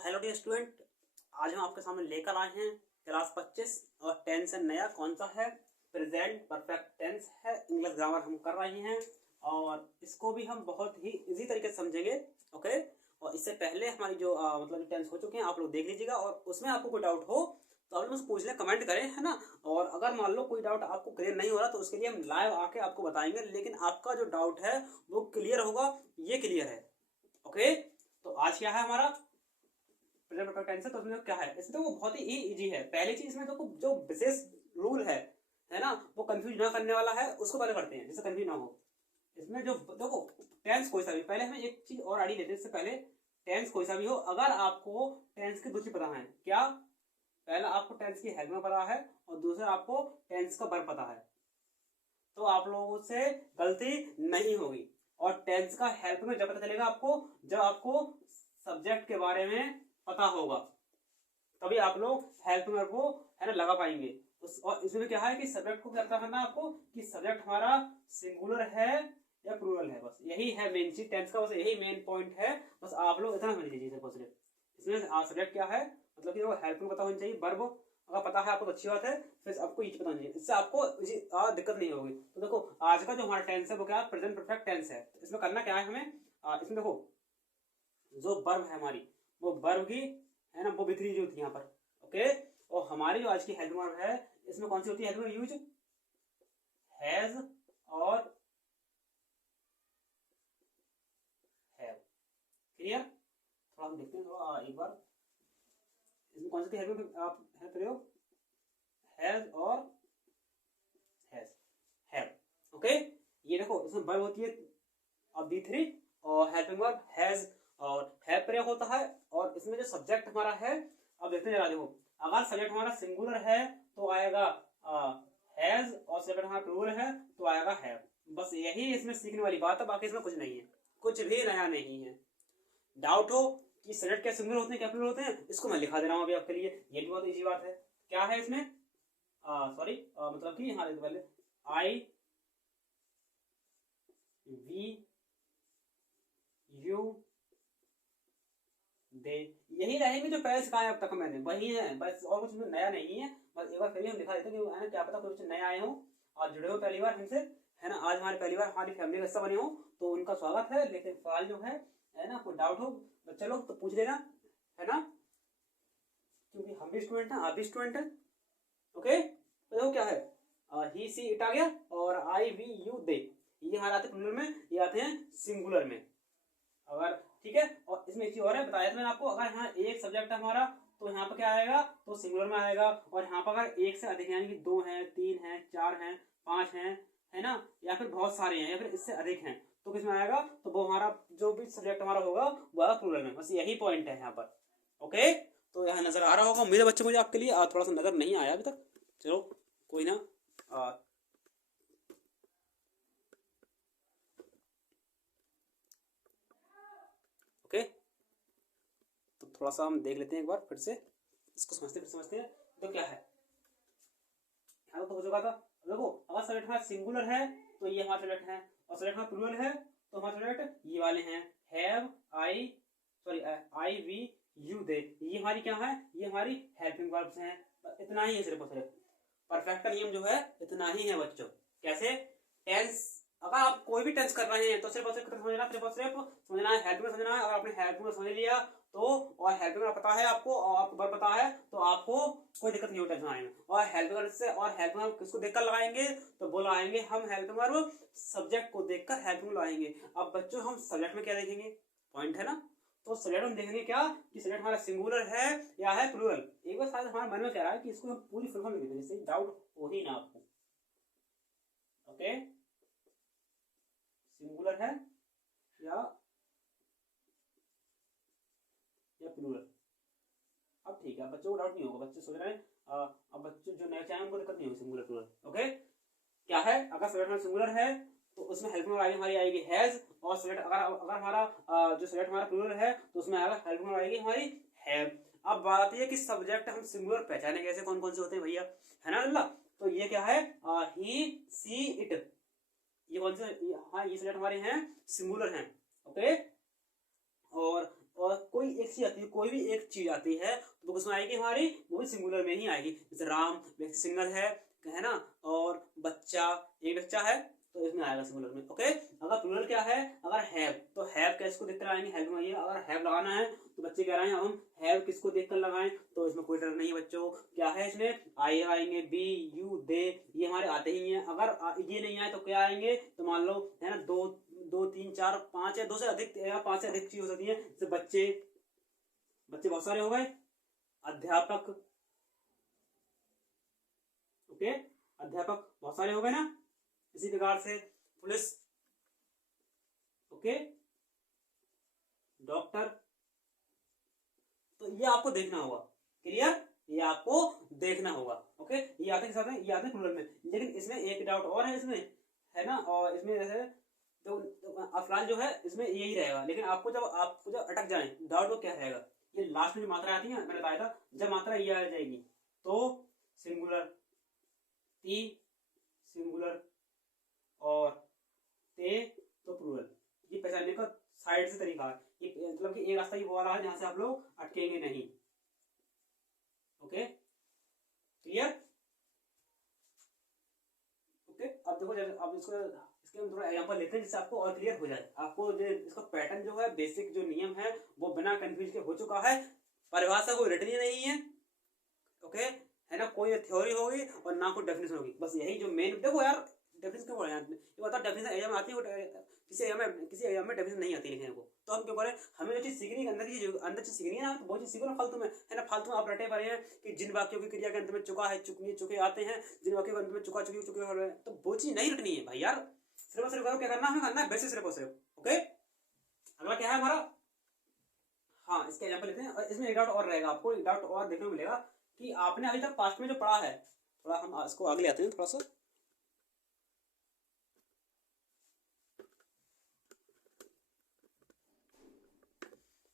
Hello dear student, आज हम आपके सामने लेकर आए हैं क्लास 25 और टेंस नया कौन सा है। प्रेजेंट परफेक्ट टेंस है, इंग्लिश ग्रामर हम कर रहे हैं और इसको भी हम बहुत ही इजी तरीके से समझेंगे। ओके, और इससे पहले हमारी जो मतलब टेंस हो चुके हैं आप लोग देख लीजिएगा, और उसमें आपको कोई डाउट हो तो आप लोग मुझसे पूछ लें, कमेंट करें, है ना। और अगर मान लो कोई डाउट आपको क्लियर नहीं हो रहा तो उसके लिए हम लाइव आके आपको बताएंगे, लेकिन आपका जो डाउट है वो क्लियर होगा, ये क्लियर है। ओके, तो आज क्या है हमारा प्रेजेंट परफेक्ट टेंस है, तो इसमें क्या है, इसमें तो वो बहुत ही इजी है। पहली चीज इसमें तो जो विशेष रूल है ना, वो कंफ्यूज ना करने वाला है, उसको पहले करते हैं जिससे कंफ्यूज ना हो। इसमें जो देखो टेंस कोई सा भी, पहले हमें एक चीज और आईडी लेते हैं, इससे पहले टेंस कोई सा भी हो, अगर आपको टेंस की दूसरी पता है क्या, पहला आपको टेंस की हेल्प में पता है और दूसरा आपको टेंस का वर्ब पता है, तो आप लोगों से गलती नहीं होगी। और टेंस का हेल्प में जब पता चलेगा आपको, जब आपको सब्जेक्ट के बारे में पता होगा, तभी आप लोग हेल्प में को है ना लगा पाएंगे। और इसमें क्या है कि सब्जेक्ट को क्या करना है आपको, कि सब्जेक्ट हमारा सिंगुलर है या प्लूरल है, बस यही है मेन चीज टेंस का, बस यही मेन पॉइंट है। बस आप लोग इतना समझ लीजिए सिर्फ। इसमें सब्जेक्ट क्या है, मतलब कि वो हेल्प में पता होनी चाहिए, वर्ब अगर पता है आपको तो अच्छी बात है, फिर आपको ये पता होनी चाहिए, इससे आपको दिक्कत नहीं होगी। तो देखो आज का जो हमारा टेंस है वो क्या, प्रेजेंट परफेक्ट टेंस है। तो इसमें करना क्या है हमें, इसमें देखो जो वर्ब है हमारी, वो वर्ब की है ना, वो बिखरी जो होती है यहाँ पर। ओके, और हमारी जो आज की हेल्प वर्ब है, इसमें कौन सी होती है हेल्प वर्ब यूज, हैज और हैव। क्लियर, थोड़ा हम देखते हैं थोड़ा एक बार, इसमें कौन सी हेल्प वर्ब आप है प्रयोग, हैज और हैज, हैव। ओके, ये देखो इसमें वर्ब होती है अब B3 और हेल्पिंग वर्ब हैज और हैव प्रयोग होता है। और इसमें जो सब्जेक्ट हमारा है, अब देखते हैं जरा, देखो अगर सब्जेक्ट हमारा सिंगुलर है तो आएगा हैज, और सब्जेक्ट हमारा प्लूरल है तो आएगा हैव। बस यही इसमें सीखने वाली बात है, बाकी इसमें कुछ नहीं है, कुछ भी नया नहीं है। डाउट हो कि सब्जेक्ट क्या सिंगुलर होते हैं क्या प्लूरल होते हैं, इसको मैं लिखा दे रहा हूँ अभी आपके लिए, ये भी बहुत ईजी बात है। क्या है इसमें, सॉरी मतलब कि हाँ देखो पहले आई वी यू दे, यही रहेंगे जो पहले सिखाए अब तक मैंने, वही है बस, और कुछ नया नहीं है। बस एक बार फिर हम दिखा देते हैं कि क्या पता कुछ नए आए हो और जुड़े हो पहली बार हमसे, है ना। आज हमारी पहली बार हमारी फैमिली का हिस्सा बने हो तो उनका स्वागत है, लेकिन सवाल जो है ना, कोई डाउट हो बच्चे लोग तो पूछ लेना, है ना, क्योंकि हम भी स्टूडेंट हैं आप भी स्टूडेंट हैं। ओके, तो देखो क्या है, ही सी इट आ गया, और आई वी यू दे, ये हमारे आते हैं प्लूरल में, ये आते हैं सिंगुलर में। अगर ठीक है, और इसमें एक चीज और है, बताया था मैंने आपको, अगर यहाँ एक सब्जेक्ट है हमारा तो यहाँ पर क्या आएगा, तो सिंगुलर में आएगा। और यहाँ पर अगर एक से अधिक यानी कि 2 हैं 3 हैं 4 हैं 5 हैं, है ना, या फिर बहुत सारे हैं या फिर इससे अधिक हैं, तो किसमें आएगा, तो वो हमारा जो भी सब्जेक्ट हमारा होगा वो आएगा प्लूरल में। बस यही पॉइंट है यहाँ पर। ओके, तो यहाँ नजर आ रहा होगा मेरे बच्चे, मुझे आपके लिए थोड़ा सा नजर नहीं आया अभी तक, चलो कोई ना। ओके, तो थोड़ा सा हम देख लेते हैं एक बार फिर से, इसको समझते हैं तो क्या है। यहाँ तो हो चुका था, देखो अगर सब्जेक्ट हमारा सिंगुलर है तो ये हमारा सब्जेक्ट है, और सब्जेक्ट हमारा प्लूरल है तो हमारा सब्जेक्ट ये वाले हैं, have I sorry I we you they, ये हमारी क्या है, ये हमारी हेल्पिंग वर्ब्स हैं। इतना ही है सिर्फ और सिर्फ, परफेक्ट का नियम जो है इतना ही है बच्चों। कैसे, टेंस अगर आप कोई भी टेंस कर रहे हैं तो सिर्फ और सिर्फ समझना, सिर्फ और सिर्फ समझना है, हेल्प में समझना है। और आपने हेल्प में समझ लिया तो, और हेल्प में पता है आपको और आपको वर्ब पता है तो आपको कोई दिक्कत नहीं होती टेंशन आने में। और हेल्प वर्ब से, और हेल्प वर्ब किसको देखकर लगाएंगे, तो वो लगाएंगे हम हेल्प वर्ब सब्जेक्ट को देखकर हेल्प में लगाएंगे। अब बच्चों हम सब्जेक्ट में क्या देखेंगे, पॉइंट है ना, तो सब्जेक्ट हम देखेंगे क्या, कि सब्जेक्ट हमारा सिंगुलर है या है प्लूरल। एक बार शायद हमारे मन में कह रहा है कि इसको हम पूरी फुल फॉर्म लिख देते हैं, जिससे डाउट हो ही ना आपको। ओके, सिंगुलर है या प्लूरल, अब ठीक है, बच्चों को डाउट नहीं होगा, बच्चे सोच रहे हैं अब बच्चे जो नए चाहे उनको दिक्कत नहीं होगी, सिंगुलर प्लूरल। ओके, क्या है, अगर सब्जेक्ट हमारा सिंगुलर है तो उसमें हेल्पिंग वर्ब हमारी आएगी हैज, और सब्जेक्ट अगर हमारा जो सब्जेक्ट हमारा प्लूरल है तो उसमें आएगा हेल्पिंग वर्ब आएगी हमारी हैव। अब बात आती है कि सब्जेक्ट हम सिंगुलर पहचाने कैसे, कौन कौन से होते हैं भैया, है ना अल्लाह। तो ये क्या है, ही सी इट, ये कौन से, हाँ ये सब्जेक्ट हमारे हैं सिंगुलर हैं। ओके, और कोई एक एक चीज आती है, कोई भी एक चीज आती है तो वो किसमें आएगी हमारी, वो भी सिंगुलर में ही आएगी। जैसे राम व्यक्ति सिंगल है ना, और बच्चा एक बच्चा है तो इसमें आएगा सिंगुलर में। ओके, अगर प्लूरल क्या है, अगर हैव तो हैव क्या इसको देखकर आएंगे, हैव में आइए। अगर हैव लगाना है तो बच्चे कह रहे हैं हम हैव किसको देखकर लगाएं, तो इसमें कोई डर नहीं है बच्चों। क्या है इसमें, आई आएंगे, बी, यू, दे, ये हमारे आते ही हैं। अगर ये नहीं आए तो क्या आएंगे, तो मान लो है ना, दो 3 4 5 या 2 से अधिक या 5 से अधिक चीज हो सकती है। जैसे बच्चे बहुत सारे हो गए, अध्यापक, ओके, अध्यापक बहुत सारे हो गए ना। इसी प्रकार से पुलिस, ओके, डॉक्टर। तो ये आपको देखना होगा, क्लियर, ये आपको देखना होगा। ओके, ये आते के साथ में, ये आते हैं प्लूरल में। लेकिन इसमें एक डाउट और है इसमें, है ना, और इसमें जैसे तो अफलाल जो है इसमें यही रहेगा। लेकिन आपको जब अटक जाए डाउट, तो क्या रहेगा, ये लास्ट में जो मात्रा आती है, मैंने बताया था, जब मात्रा ये आ जाएगी तो सिंगुलर, ती सिंगुलर, और ते तो प्लूरल। ये पहचानने का साइड से तरीका है, ये मतलब कि एक रास्ता ये वो वाला है जहां से आप लोग अटकेंगे नहीं। Okay, clear. ओके, अब देखो, अब इसके हम थोड़ा एग्जांपल लेते हैं जिससे आपको और क्लियर हो जाए। आपको जो इसका पैटर्न जो है, बेसिक जो नियम है वो बिना कंफ्यूज के हो चुका है। परिभाषा कोई रटनी नहीं है, ओके, है ना, कोई थ्योरी होगी और ना कोई डेफिनेशन होगी, बस यही जो मेन। देखो यार, डेफिनेशन क्यों पढ़े आपने, ये बता, डेफिनेशन एग्जाम आती है, किसी एग्जाम में डेफिनेशन नहीं आती लिखने को, तो हम क्यों करें, हमें जो चीज सीखनी है, अंदर चीज सीखनी है ना, तो वो चीज सीखो ना फालतू में, है ना। फालतू में आप रटे पड़े हैं कि जिन वाक्यों की क्रिया के अंत में चुका है, चुकनी, चुके आते हैं, जिन वाक्यों के अंत में चुका, चुकी, चुके हो रहे हैं, तो वो चीज नहीं रटनी है भाई यार। सिर्फ सिर्फ करो, क्या करना है, करना है बेसिक, सिर्फ और सिर्फ। ओके, अगला क्या है हमारा, हाँ, इसके एग्जाम्पल लेते हैं। और इसमें एक डाउट और रहेगा, आपको एक डाउट और देखने को मिलेगा कि आपने अभी तक पास्ट में जो पढ़ा है, थोड़ा हम इसको आगे ले आते हैं थोड़ा सा।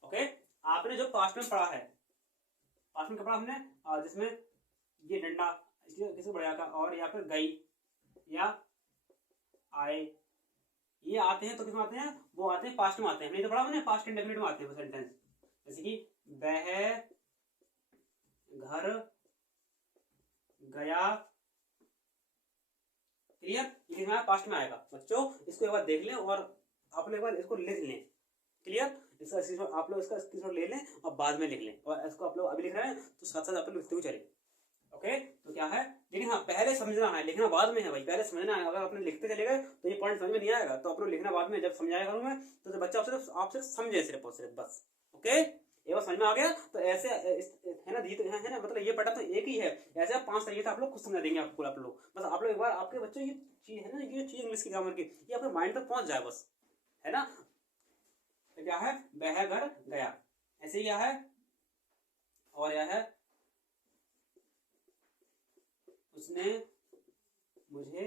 ओके, आपने जो पास्ट में पढ़ा है, पास्ट में क्या पढ़ा हमने, जिसमें ये डंडा इसलिए किसको बढ़िया का, और या फिर गई या आए, ये आते हैं तो किसमें आते हैं, वो आते हैं पास्ट में आते हैं। नहीं तो पढ़ा हमने पास्ट इंडेफिनिट में आते हैं वो सेंटेंस, जैसे कि वह घर गया, क्लियर, ये पास्ट में आएगा बच्चों। इसको एक बार देख लें और आप लोग एक बार इसको लिख लें, क्लियर। इसका स्क्रीनशॉट आप लोग इसका स्क्रीनशॉट ले लें और बाद में लिख लें, और इसको आप लोग अभी लिख रहे हैं तो साथ साथ आप लोग लिखते हुए चलें। ओके, तो क्या है, लेकिन हाँ, पहले समझना है, लिखना बाद में है भाई, पहले समझना है। अगर आपने लिखते चले गए तो ये पॉइंट समझ में नहीं आएगा, तो आप लोग लिखना बाद में, जब समझाया करूंगा तो बच्चा आपसे समझे सिर्फ और सिर्फ, बस। ओके, एक बार समझ में आ गया तो ऐसे है ना, है ना, मतलब ये पैटर्न तो एक ही है, ऐसे आप 5 तरीके से आप लोग खुद समझा देंगे आपको, आप लोग बस, आप लोग एक बार, आपके बच्चों ये चीज है ना, ये चीज इंग्लिश की ग्रामर की, ये आपके माइंड तक पहुंच जाए बस, है ना। तो क्या है, वह घर गया, ऐसे ही क्या है, और यह है उसने मुझे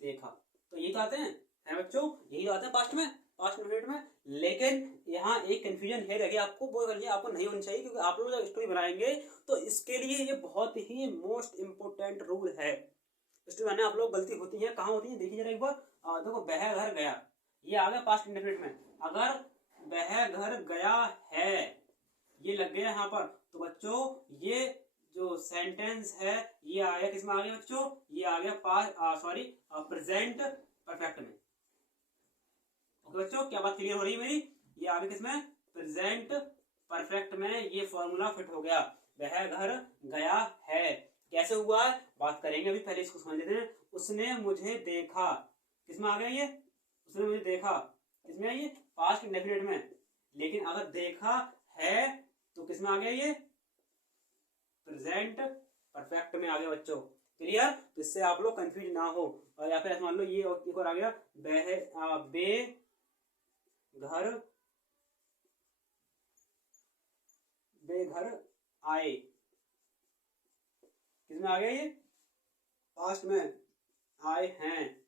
देखा। तो यही तो आते हैं, है बच्चों, यही तो आते हैं पास्ट में, पास्ट इंडेफिनिट में। लेकिन यहाँ एक कंफ्यूजन है रही, आपको वो करनी, आपको नहीं होनी चाहिए, क्योंकि आप लोग जब स्टोरी बनाएंगे तो इसके लिए ये बहुत ही मोस्ट इंपोर्टेंट रूल है। स्टोरी बनाने आप लोग गलती होती है, कहाँ होती है, देखिए जरा एक बार। देखो, वह घर गया, ये आ गया पास्ट इंडेफिनिट में। अगर वह घर गया है ये लग गया यहाँ पर, तो बच्चों ये जो सेंटेंस है ये आ गया किसमें, आ गया बच्चों, ये आ गया प्रेजेंट परफेक्ट में। ओके बच्चों, क्या बात क्लियर हो रही है मेरी, ये आ गया किसमें, प्रेजेंट परफेक्ट में, ये फॉर्मूला फिट हो गया। वह घर गया है, कैसे हुआ है बात करेंगे, अभी पहले इसको समझ लेते हैं। उसने मुझे देखा, किसमें आ गया ये, उसने मुझे देखा, किसमें है ये, पास्ट इंडेफिनिट में। लेकिन अगर देखा है तो किसमें आ गया ये, प्रेजेंट परफेक्ट में आ गया बच्चों, क्लियर। तो इससे आप लोग कंफ्यूज ना हो। और या फिर मान लो ये एक और आ गया, बे घर आए, किसमें आ गया ये, पास्ट में, आए हैं,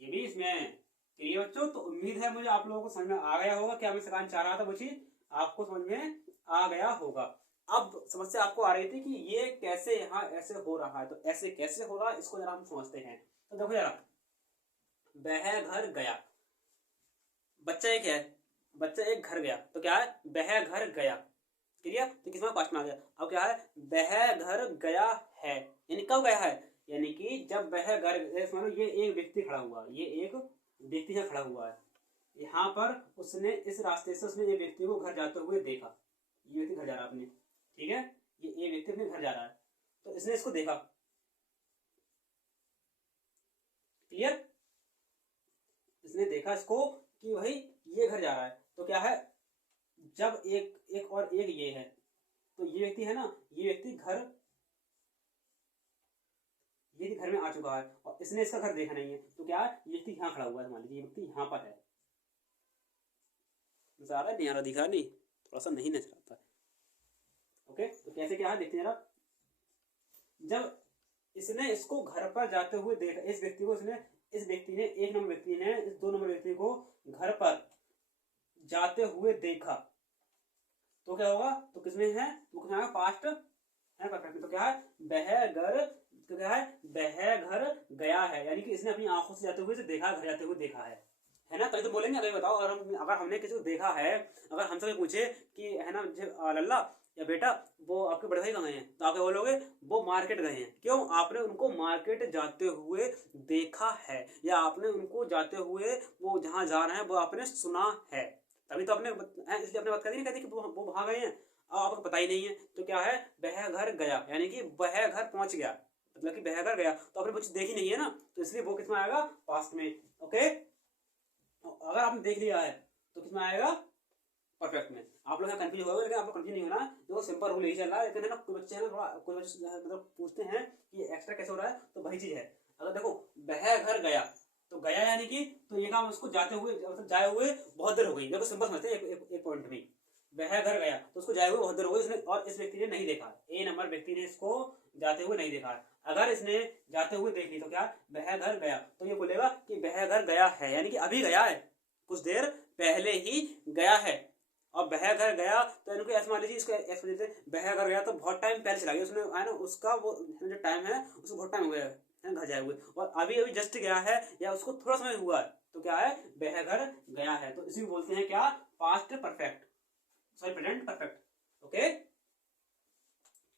ये भी इसमें, क्लियर बच्चों। तो उम्मीद है मुझे आप लोगों को समझ में आ गया होगा, क्या मैं सिखाना चाह रहा था वो चीज आपको समझ में आ गया होगा। अब समस्या आपको आ रही थी कि ये कैसे यहाँ ऐसे हो रहा है, तो ऐसे कैसे हो रहा है इसको जरा हम समझते हैं। तो देखो जरा, वह घर गया, बच्चा एक है, बच्चा एक घर गया, तो क्या है, वह घर गया। क्लियर? तो किसमें पास्ट में आ गया। अब क्या है, वह घर गया है, यानी कब गया है, यानी कि जब वह घर, मान लो ये एक व्यक्ति खड़ा हुआ, ये एक व्यक्ति यहाँ खड़ा हुआ है, यहाँ पर उसने इस रास्ते से उसने ये व्यक्ति को घर जाते हुए देखा, ये व्यक्ति घर जा रहा है अपने, ठीक है, ये व्यक्ति अपने घर जा रहा है, तो इसने इसको देखा। क्लियर? इसने देखा इसको कि भाई ये घर जा रहा है, तो क्या है, जब एक और एक ये है, तो ये व्यक्ति है ना, ये व्यक्ति घर, ये घर में आ चुका है और इसने इसका घर देखा नहीं है, तो क्या है, ये व्यक्ति यहाँ खड़ा हुआ है, मान लीजिए ये व्यक्ति यहाँ पर है। आ रहा है, नहीं आ रहा, दिखा नहीं, थोड़ा सा नहीं नजर आता है। ओके, तो कैसे क्या है देखते हैं जरा। जब इसने इसको घर पर जाते हुए देखा, इस व्यक्ति को इसने, इस व्यक्ति ने, एक नंबर व्यक्ति ने इस 2 नंबर व्यक्ति को घर पर जाते हुए देखा, तो क्या होगा, तो किसमें है, तो किसमें आएगा, पास्ट है, परफेक्ट में। तो क्या है, वह घर, तो क्या है, वह घर गया है, यानी कि इसने अपनी आंखों से जाते हुए देखा, घर जाते हुए देखा है ना। तभी तो बोलेंगे। अगर बताओ, अगर हमने किसी को देखा है, अगर हमसे कोई पूछे कि है ना लल्ला या बेटा वो आपके बड़े भाई कहाँ गए हैं, तो आप क्या बोलोगे, वो मार्केट गए हैं। क्यों? आपने उनको मार्केट जाते हुए देखा है, या आपने उनको जाते हुए, वो जहाँ जा रहे हैं वो आपने सुना है, तभी तो आपने, इसलिए आपने बात कर दी ना, कहती कि वो वहां गए हैं, अब आपको पता ही नहीं है, तो क्या है, वह घर गया, यानी कि वह घर पहुंच गया, मतलब कि वह घर गया, तो आपने वो चीज देखी नहीं है ना, तो इसलिए वो किसमें आएगा, पास्ट में। ओके, अगर आपने देख लिया है तो किसमें आएगा, परफेक्ट में। आप लोग कंफ्यूज हो गए, लेकिन आपको कंफ्यूज नहीं होना, देखो सिंपल रूल यही चल रहा है, लेकिन है ना कोई बच्चे हैं ना, थोड़ा कोई बच्चे मतलब पूछते हैं कि एक्स्ट्रा कैसे हो रहा है, तो वही चीज है। अगर देखो वह घर गया, तो गया यानी कि, तो ये काम उसको जाते हुए, मतलब जाए हुए बहुत देर हो गई, देखो सिंपल समझते हैं एक पॉइंट में, वह घर गया तो उसको जाए हुए बहुत देर हो गई उसने, और इस व्यक्ति ने नहीं देखा, ए नंबर व्यक्ति ने इसको जाते हुए नहीं देखा। अगर इसने जाते हुए देख ली तो क्या, वह घर गया, तो ये बोलेगा कि वह घर गया है, यानी कि अभी गया है, कुछ देर पहले ही गया है। और वह घर गया, तो इनको ऐसे मान लीजिए, इसको ऐसे लीजिए, वह घर गया तो बहुत टाइम पहले चला गया, उसने है ना, उसका वो जो टाइम है उसको बहुत टाइम हो गया है घर जाए हुए, और अभी अभी जस्ट गया है, या उसको थोड़ा समय हुआ है, तो क्या है, वह घर गया है, तो इसी को बोलते हैं क्या, past perfect, sorry present perfect. Okay,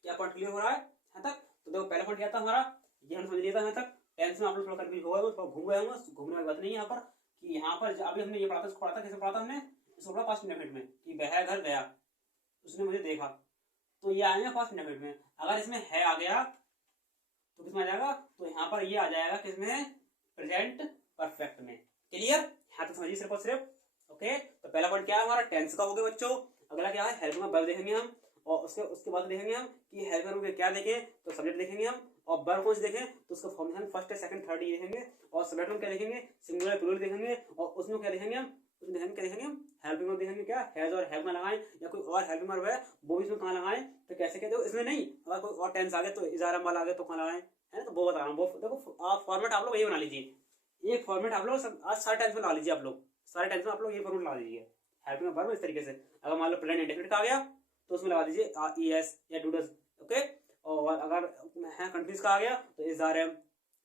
क्या पॉइंट क्लियर हो रहा है यहाँ तक? तो देखो पहला पॉइंट क्या था हमारा, ये हमने समझ लिया था यहाँ तक। टेंस में आप लोग थोड़ा कंफ्यूज हो गए, थोड़ा घूम गए होंगे, घूमने वाली बात नहीं है यहाँ पर, कि यहाँ पर अभी हमने ये पढ़ा था, इसको पढ़ा था, कैसे पढ़ा था हमने, इसको पढ़ा पास्ट इंडेफिनिट में, कि वह घर गया, उसने मुझे देखा, तो ये आएगा पास्ट इंडेफिनिट में। अगर इसमें है आ गया तो किसमें आ जाएगा, तो यहाँ पर ये आ जाएगा किसमें, प्रेजेंट परफेक्ट में। क्लियर? यहाँ तक समझिए सिर्फ और सिर्फ। ओके, तो पहला पॉइंट क्या है हमारा, टेंस का हो गया बच्चों। अगला क्या है, हेल्पिंग वर्ब देखेंगे हम, और उसके बाद देखेंगे हम कि हेल्पिंग वर्ब क्या देखें, तो सब्जेक्ट देखेंगे हम, और वर्ब कौन से देखें, तो उसका फॉर्मेशन फर्स्ट है, सेकंड, थर्ड ये देखेंगे, और सब्जेक्ट में क्या देखेंगे, सिंगुलर प्लूरल देखेंगे, और उसमें क्या देखेंगे हम, उसमें देखेंगे क्या देखेंगे हम, हेल्पिंग वर्ब देखेंगे, क्या हैज और हैव में लगाएं, या कोई और हेल्पिंग वर्ब है वो भी इसमें कहाँ लगाएं, तो कैसे कहते हो, इसमें नहीं, अगर कोई और टेंस आ गया तो इजारा वाला आ गया तो कहाँ लगाएं, है ना, तो वो बता रहा हूँ। वो देखो फॉर्मेट आप लोग यही बना लीजिए, एक फॉर्मेट आप लोग आज सारे टेंस में ला लीजिए, आप लोग सारे टेंस में आप लोग ये फॉर्मेट ला लीजिए, हेल्पिंग वर्ब इस तरीके से। अगर मान लो प्रेजेंट इंडेफिनिट का आ गया तो उसमें लगा दीजिए ईएस या डू डज। ओके, और अगर है कंटिन्यूस का आ गया तो इज आर एम,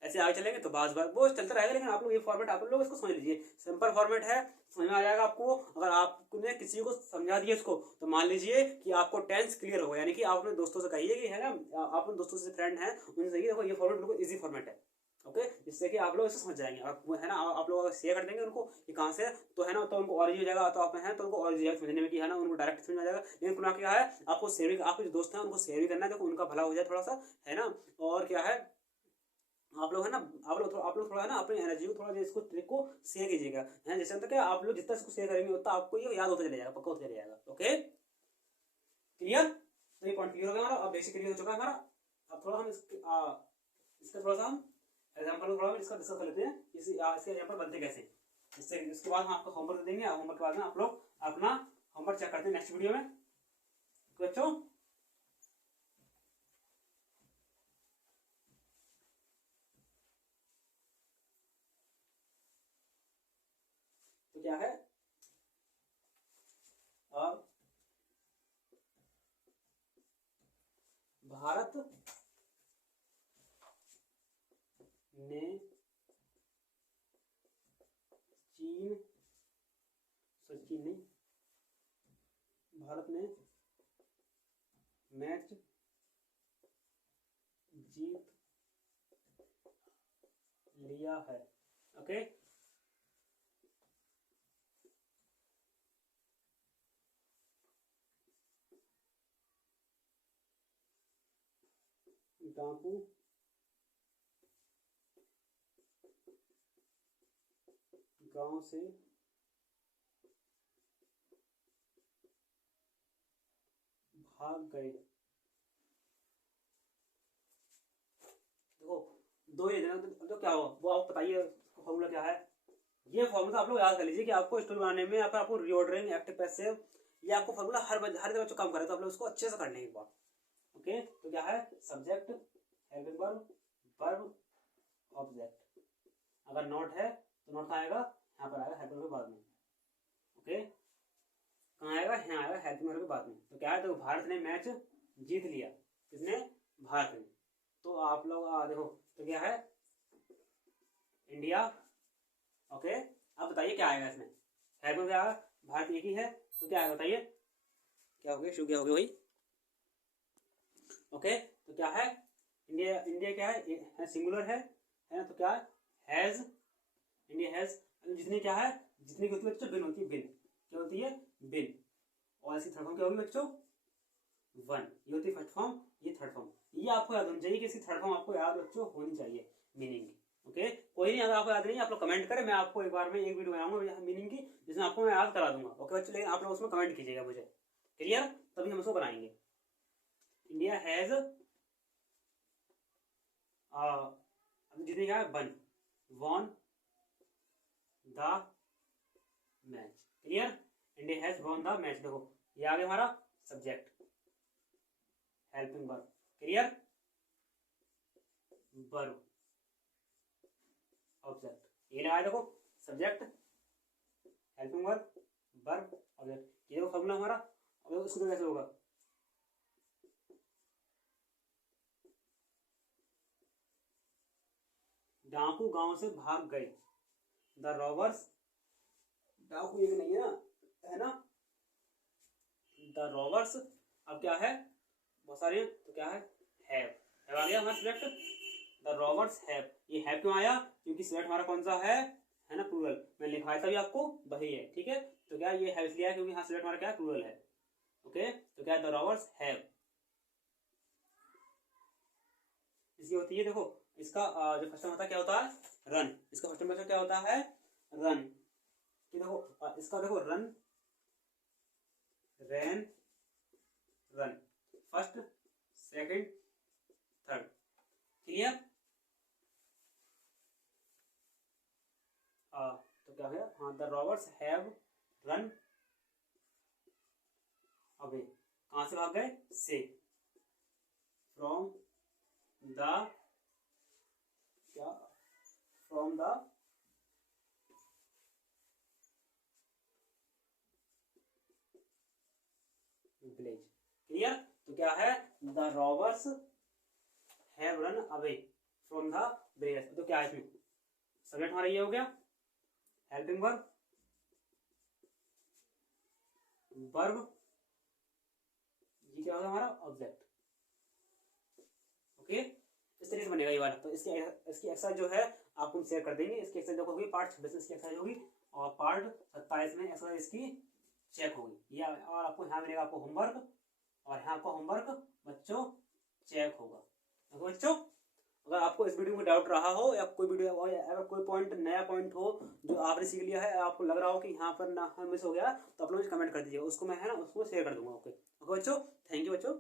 ऐसे आगे चलेंगे तो बार बार वो चलता रहेगा, लेकिन आप लोग ये फॉर्मेट आप लोग इसको समझ लीजिए, सिंपल फॉर्मेट है, समझ में आ जाएगा आपको। अगर आपने किसी को समझा दिया इसको, तो मान लीजिए कि आपको टेंस क्लियर हो, यानी कि आप अपने दोस्तों से कहिए कि है ना, आप अपने दोस्तों से फ्रेंड हैं, उनसे कहिए देखो ये फॉर्मेट बिल्कुल इजी फॉर्मेट है। ओके, जिससे कि आप लोग इसे समझ जाएंगे, है ना, आप लोग अगर शेयर कर देंगे उनको कि कहाँ से, तो है ना, तो उनको और इजी हो जाएगा, तो आप हैं तो उनको और इजी समझने में, कि है ना, उनको डायरेक्ट समझ में आ जाएगा। लेकिन पुनः क्या है, आपको शेयर भी, आपके जो दोस्त हैं उनको शेयर भी करना है, देखो उनका भला हो जाए थोड़ा सा, है ना। और क्या है, आप लोग है ना, आप लोग थोड़ा है ना, अपनी एनर्जी को थोड़ा, इसको ट्रिक को शेयर कीजिएगा, है, जैसे मतलब क्या, आप लोग जितना इसको शेयर करेंगे उतना आपको ये याद होता चले जाएगा, पक्का होता चले जाएगा। Okay, clear? तो ये पॉइंट क्लियर हो गया हमारा, अब बेसिक क्लियर हो चुका है हमारा। अब थोड़ा हम इसका थोड़ा सा हम एग्जाम्पल थोड़ा इसका डिस्कस कर लेते हैं, इसके एग्जाम्पल बनते कैसे, इससे इसके बाद हम आपको होमवर्क देंगे, होमवर्क के बाद में आप लोग अपना होमवर्क चेक करते हैं नेक्स्ट वीडियो में। तो बच्चों तो क्या है, अब भारत ने चीन, चीन नहीं, भारत ने मैच जीत लिया है। ओके, डाकू गांव से भाग गए। देखो दो ही देना, तो क्या हुआ वो आप बताइए, फॉर्मूला क्या है। ये फॉर्मूला आप लोग याद कर लीजिए कि आपको स्टोरी बनाने में, अगर आपको रीऑर्डरिंग, एक्टिव पैसिव, ये आपको फॉर्मूला हर जगह जो काम करे तो आप लोग उसको अच्छे से करने एक बार। ओके, तो क्या है, subject, helping verb, verb, object. अगर नॉट है तो नॉट कहाँ आएगा, यहाँ पर आएगा हेल्पिंग वर्ब के बाद में। ओके, कहाँ आएगा, यहाँ आएगा हेल्पिंग वर्ब के बाद में। तो क्या है, तो भारत ने मैच जीत लिया। किसने, भारत ने। तो आप लोग देखो, तो क्या है, इंडिया। ओके, अब बताइए क्या आएगा इसमें, हेल्पिंग क्या आएगा, भारत एक ही है तो क्या आएगा बताइए, क्या हो गया, शू क्या हो गया भाई। ओके, तो क्या है, इंडिया, इंडिया क्या है सिंगुलर है ना, तो क्या है, हैज, इंडिया हैज। जितनी क्या है, जितनी होती है बच्चों, बिन होती है, बिन क्या होती है, बिन। और इसकी थर्ड फॉर्म क्या होगी बच्चों, वन। ये होती है फर्स्ट फॉर्म, ये थर्ड फॉर्म। ये आपको याद होनी चाहिए कि इसकी थर्ड फॉर्म आपको याद बच्चों होनी चाहिए, मीनिंग। ओके, कोई नहीं, अगर आपको याद नहीं है आप लोग कमेंट करें, मैं आपको एक बार में एक वीडियो बनाऊंगा मीनिंग की, जिसमें आपको मैं याद करा दूंगा। ओके बच्चों, लेकिन आप लोग उसमें कमेंट कीजिएगा मुझे, क्लियर, तभी हम उसको बनाएंगे। इंडिया हैज, जितनी क्या है, one, won the match. Clear, India has won the match. देखो ये आ गया हमारा subject, helping verb. Clear, verb, object. ये लगाया देखो, subject, helping verb, verb, object. ये देखो फॉर्मूला हमारा। अब उसको कैसे होगा, डाकू गांव से भाग गए, द रॉबर्स, डाकू एक नहीं है ना, द रॉबर्स। अब क्या है, बहुत सारे हैं, तो क्या है आ गया हमारा सिलेक्ट। द रॉबर्स हैव, ये हैव क्यों आया, क्योंकि सिलेक्ट हमारा कौन सा है ना, प्लूरल। मैं लिखवाया था भी आपको, वही है, ठीक है। तो क्या ये हैव इसलिए, क्योंकि हाँ सिलेक्ट हमारा क्या है, प्लूरल है। ओके, तो क्या है, द रॉबर्स हैव। इसकी होती है देखो, इसका जो फर्स्ट होता है क्या होता है, रन। इसका फर्स्ट में क्या होता है, रन। कि देखो इसका देखो, run, ran, run, first, second, third. Clear, तो क्या है, हाँ, the robbers have run away. कहां से भाग गए, से, फ्रॉम द, क्या, फ्रॉम द विलेज। क्लियर, तो क्या है, the robbers have run away from the village. तो क्या है इसमें, सब्जेक्ट हमारा ये हो गया, हेल्पिंग वर्ब, वर्ब, ये क्या होगा हमारा, ऑब्जेक्ट। ओके, इस तरीके से बनेगा ये वाला। तो इसकी एक्सरसाइज जो है आपको हम शेयर कर देंगे। इसकी एक्सरसाइज जो होगी पार्ट 26 में इसकी एक्सरसाइज होगी, और पार्ट 27 में एक्सरसाइज इसकी चेक होगी। ये और आपको यहाँ मिलेगा आपको होमवर्क, और यहाँ आपको होमवर्क बच्चों चेक होगा। बच्चों, अगर आपको इस वीडियो में डाउट रहा हो, या कोई वीडियो, अगर कोई पॉइंट, नया पॉइंट हो जो आपने सीख लिया है, आपको लग रहा हो कि यहाँ पर ना मिस हो गया, तो आप लोग कमेंट कर दीजिएगा, उसको मैं है ना उसको शेयर कर दूंगा। ओके ओके बच्चों, थैंक यू बच्चों।